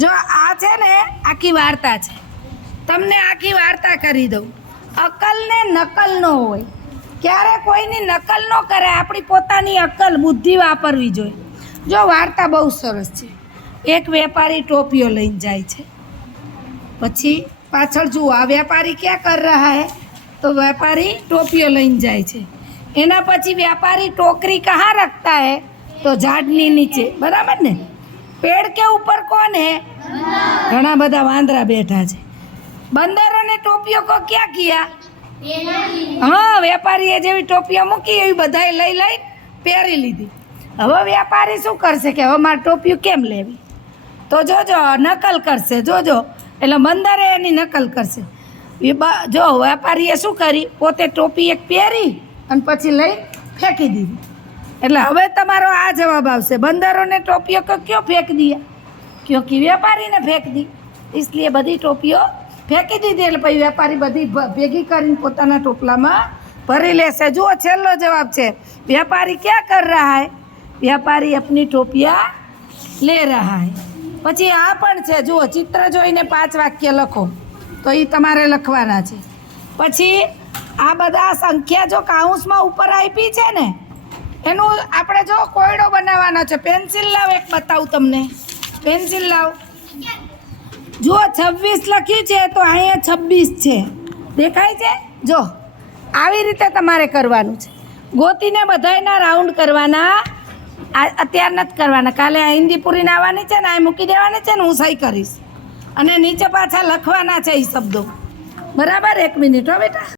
જો આ છે ને આખી વાર્તા છે, તમને આખી વાર્તા કરી દઉં. અકલ ને નકલ ન હોય, ક્યારે કોઈની નકલ ન કરે, આપણી પોતાની અકલ બુદ્ધિ વાપરવી જોઈએ. જો વાર્તા બહુ સરસ છે. એક વેપારી ટોપીઓ લઈને જાય છે, પછી પાછળ જુઓ આ વેપારી ક્યાં કર રહા હૈ, તો વેપારી ટોપીઓ લઈને જાય છે. એના પછી व्यापारी टोकरी कहाँ रखता है, तो झाड़नी नीचे, बराबर ने. पेड़ के ऊपर कौन है, घना બધા વાંદરા બેઠા છે. બંદરો ને ટોપીઓ કો ક્યાં કિયા, હા વેપારીએ જેવી ટોપીઓ મૂકી એવી બધાએ લઈ લઈ પહેરી લીધી. હવે વેપારી શું કરશે કે હવે મારે ટોપીઓ કેમ લેવી, તો જોજો નકલ કરશે, જોજો. એટલે બંદરે એની નકલ કરશે. જો વેપારીએ શું કરી, પોતે ટોપી એક પહેરી અને પછી લઈ ફેંકી દીધી. એટલે હવે તમારો આ જવાબ આવશે, બંદરો ने टोपियों को क्यों फेंक दिया, क्योंकि व्यापारी ने फेंक दी, इसलिए बधी टोपियों ફેંકી દીધી. એટલે પછી વેપારી બધી ભેગી કરીને પોતાના ટોપલામાં ભરી લેશે. જુઓ છેલ્લો જવાબ છે, व्यापारी क्या कर रहा है, व्यापारी अपनी टोपियाँ ले रहा है. પછી આ પણ છે, જુઓ ચિત્ર જોઈને 5 વાક્ય લખો, તો એ તમારે લખવાના છે. પછી આ બધા સંખ્યા જો કાઉન્સમાં ઉપર આપી છે ને, એનું આપણે જો કોયડો બનાવવાનો છે. પેન્સિલ લાવ, એક બતાવું તમને, પેન્સિલ લાવ. જુઓ 26 લખ્યું છે, તો અહીંયા 26 છે, દેખાય છે. જો આવી રીતે તમારે કરવાનું છે, ગોતીને બધાયના રાઉન્ડ કરવાના. અત્યાર નથી કરવાના, કાલે આ હિન્દી પૂરીને આવવાની છે ને, આ મૂકી દેવાની છે ને, હું સહી કરીશ અને નીચે પાછા લખવાના છે એ શબ્દો, બરાબર. 1 મિનિટ હો બેટા.